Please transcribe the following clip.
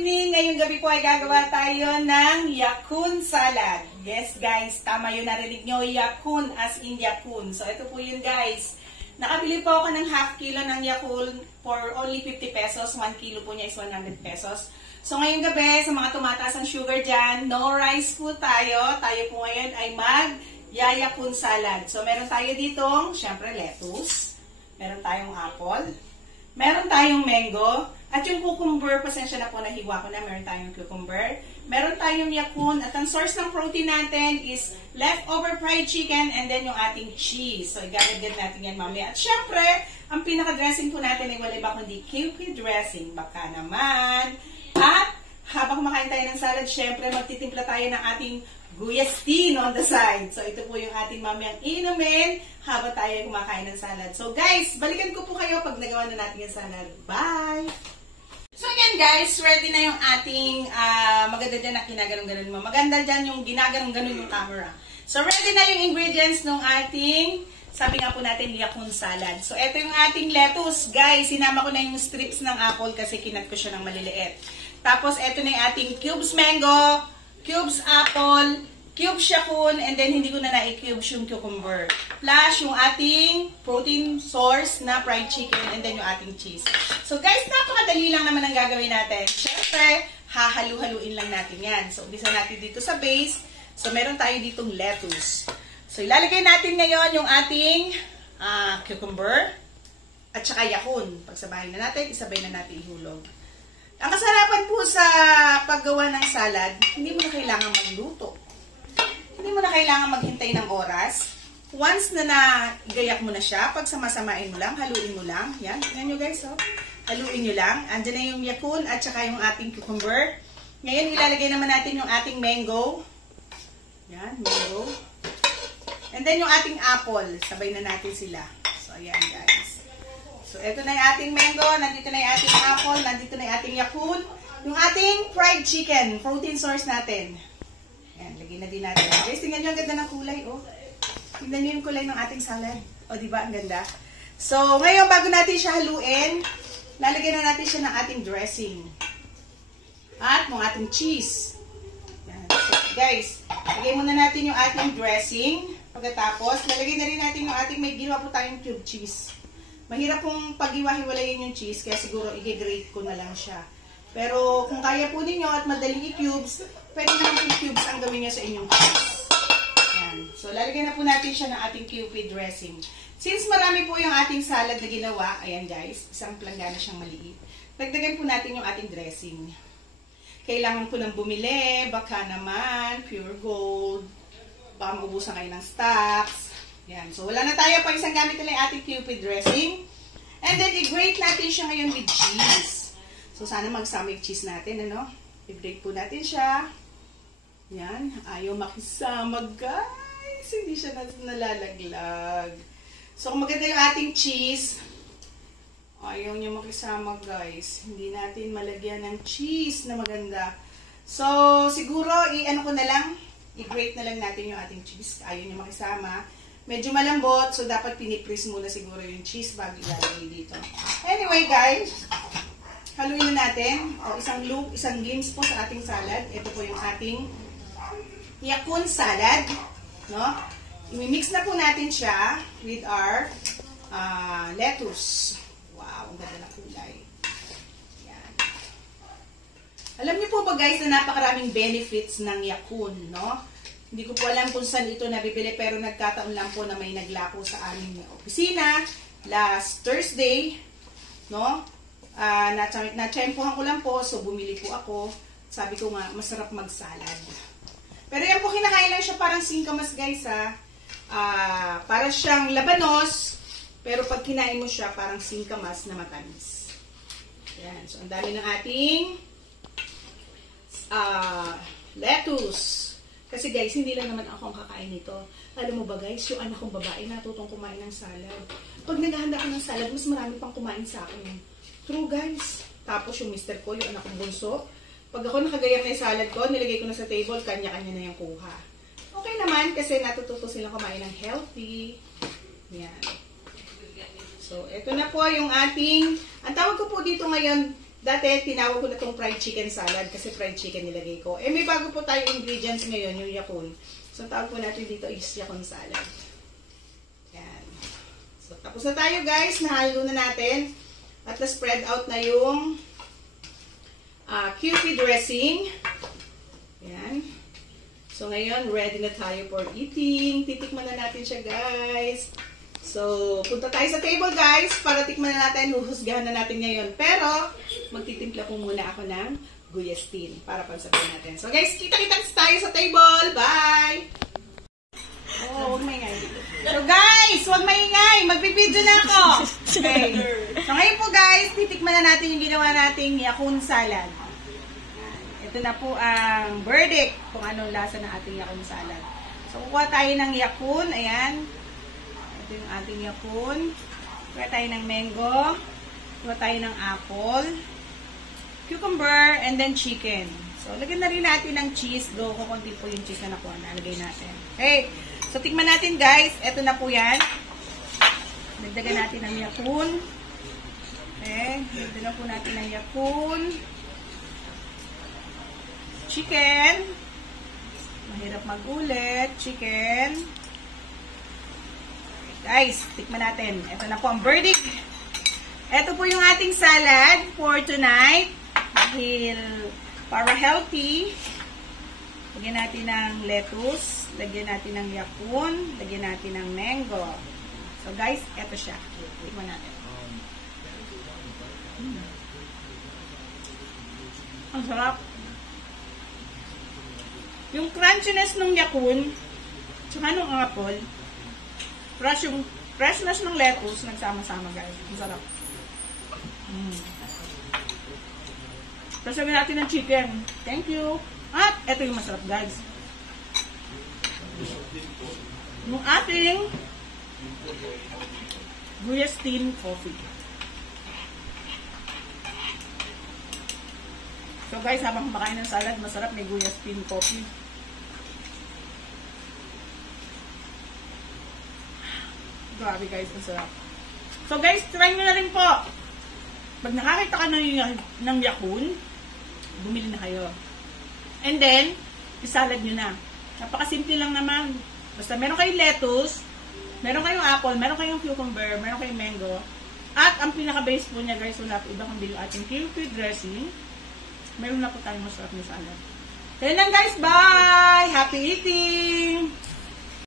evening! Ngayong gabi po ay gagawa tayo ng yakun salad. Yes guys, tama yun, narinig nyo, yakun as in yakun. So ito po yun guys. Nakabili po ako ng half kilo ng yakun for only 50 pesos. 1 kilo po niya is 100 pesos. So ngayong gabi, sa mga tumataas ang sugar dyan, no rice po tayo. Tayo po ngayon ay mag-yakun salad. So meron tayo ditong, syempre lettuce. Meron tayong apple. Meron tayong mango. At yung cucumber, pasensya na po, nahiwa ko na, meron tayong cucumber. Meron tayong yakun. At ang source ng protein natin is leftover fried chicken and then yung ating cheese. So, igagagad natin yan mamaya. At syempre, ang pinaka-dressing po natin ay wala iba kundi KP dressing. Baka naman. At habang kumakain tayo ng salad, syempre, magtitimpla tayo ng ating guyastin on the side. So, ito po yung ating mamayang inumin habang tayo kumakain ng salad. So, guys, balikan ko po kayo pag nagawa na natin yung salad. Bye! So, yan guys, ready na yung ating, maganda dyan na kinaganong-ganon mo. Maganda dyan yung ginaganong-ganon yung camera. So, ready na yung ingredients ng ating, sabi nga po natin, yakun salad. So, ito yung ating lettuce. Guys, sinama ko na yung strips ng apple kasi kinat ko siya ng maliliit. Tapos, ito na yung ating cubes mango, cubes apple, cubes yakun, and then hindi ko na na-cubes yung cucumber. Plus, yung ating protein source na fried chicken, and then yung ating cheese. So guys, napakadali lang naman ang gagawin natin. Siyempre, hahalu-haluin lang natin yan. So, umpisa natin dito sa base. So, meron tayo ditong lettuce. So, ilalagay natin ngayon yung ating cucumber at saka yakun. Pagsabahin na natin, isabay na natin ihulog. Ang kasarapan po sa paggawa ng salad, hindi mo na kailangan magluto. Hindi mo na kailangan maghintay ng oras. Once na nagayak mo na siya, pag samasamain mo lang, haluin mo lang. Yan, tingnan nyo guys, oh. Haluin nyo lang. Andyan na yung yakun at saka yung ating cucumber. Ngayon, ilalagay naman natin yung ating mango. Yan, mango. And then yung ating apple. Sabay na natin sila. So, ayan guys. So, ito na yung ating mango. Nandito na yung ating apple. Nandito na yung ating yakun. Yung ating fried chicken. Protein source natin. Ayan, lagyan na din natin. Guys, tingnan nyo ang ganda ng kulay, oh. Tingnan nyo yung kulay ng ating salad. O, diba? Ang ganda. So, ngayon, bago natin siya haluin, lalagyan na natin siya ng ating dressing. At ng ating cheese. Yan. So, guys, lagay muna natin yung ating dressing. Pagkatapos, lalagay na rin natin yung ating, may ginawa po tayong cube cheese. Mahirap pong pag-iwa-hiwalayin yung cheese, kaya siguro i-grate ko na lang siya. Pero, kung kaya po ninyo at madaling i-cubes, pwede naman i-cubes ang gawin niya sa inyong cheese. Yan. So, lalagyan na po natin siya ng ating QP dressing. Since marami po yung ating salad na ginawa, ayan guys, isang planggana siyang maliit. Dagdagan po natin yung ating dressing. Kailangan po nang bumili, baka naman, pure gold, baka maubusan kayo ng stocks. Yan. So, wala na tayo pa isang gamit na yung ating QP dressing. And then, i-grate natin siya ngayon with cheese. So, sana magsama yung cheese natin, ano? I-grate po natin siya. Yan. Ayaw makisama, guys. Hindi siya nalalaglag. So, kung maganda yung ating cheese, ayaw niya makisama, guys. Hindi natin malagyan ng cheese na maganda. So, siguro, i-ano ko na lang, i-grate na lang natin yung ating cheese. Ayaw niya makisama. Medyo malambot, so dapat pinipris muna siguro yung cheese bago ilalagay dito. Anyway, guys, haluin na natin. O, isang glimpse po sa ating salad. Ito po yung ating yakun salad. No? I-mix na po natin siya with our lettuce. Wow, ang ganda na kulay. Yan. Alam niyo po ba guys na napakaraming benefits ng yakun, no? Hindi ko po alam kung saan ito nabibili pero nagkataon lang po na may naglako sa aming opisina last Thursday, no? Na-tsempohan ko lang po, so bumili po ako. Sabi ko nga, masarap mag-salad. Pero yan po, kinakain lang siya parang singkamas guys, ha. Para siyang labanos, pero pag kinain mo siya, parang singkamas na matamis. Yan. So, ang dami ng ating lettuce. Kasi guys, hindi lang naman ako ang kakain nito. Alam mo ba guys, yung anak kong babae natutong kumain ng salad. Pag naghahanda ako ng salad, mas marami pang kumain sa akin. True guys. Tapos yung mister ko, yung anak kong bunso, pag ako nakagayak na yung salad ko, nilagay ko na sa table, kanya-kanya na yung kuha. Okay naman kasi natututo silang kumain ng healthy. Yan. So, ito na po yung ating, ang tawag ko po dito ngayon, Dati, tinawag ko na itong fried chicken salad kasi fried chicken nilagay ko. Eh, may bago po tayong ingredients ngayon, yung yakun. So, tawag po natin dito is yakun salad. Yan. So, tapos na tayo guys. Nahalo na natin. At na-spread out na yung Kewpie dressing. Yan. So, ngayon, ready na tayo for eating. Titikman na natin siya guys. So, punta tayo sa table guys para tikman na natin, huhusgahan na natin ngayon. Pero, magtitimpla po muna ako ng guyestin para pansabihin natin. So guys, kita-kita tayo sa table. Bye! Oh, huwag maingay. So guys, huwag maingay. Magbibideo na ako. Okay. So ngayon po guys, titikman na natin yung ginawa nating yakun salad. Ito na po ang verdict kung anong lasa ng ating yakun salad. So kukuha tayo ng yakun. Ayan. Ito yung ating yakun. Kuha tayo ng mango. Kuha tayo ng apple. Cucumber, and then chicken. So, lagyan na rin natin ng cheese. Go, kukunti po yung cheese na nakuha. Nalagay natin. Okay. So, tikman natin guys. Ito na po yan. Dagdagan natin ng yakun. Okay. Dagdagan na po natin ng yakun. Chicken. Mahirap magulit. Chicken. Guys, tikman natin. Ito na po ang verdict. Ito po yung ating salad for tonight. Dahil para healthy, lagyan natin ng lettuce, lagyan natin ng yakun, lagyan natin ng mango. So guys, eto siya. Tingnan natin. Ang sarap. Yung crunchiness ng yakun, tsaka ng apple, yung freshness ng lettuce, nagsama-sama guys. Ang sarap. Tapos lagyan natin ng chicken. Thank you. At ito yung masarap guys. Yung ating guyestin coffee. So guys, habang kumakain ng salad, masarap, may guyestin coffee. Grabe guys, masarap. So guys, try nyo na rin po. Pag nakakita ka ng yakun, bumili na kayo. And then, isalad nyo na. Napakasimple lang naman. Basta meron kayong lettuce, meron kayong apple, meron kayong cucumber, meron kayong mango. At ang pinaka-base po niya guys, wala po iba kundi yung ating Kewpie dressing. Meron na po tayong masarap na salad. Kaya lang guys, bye! Happy eating!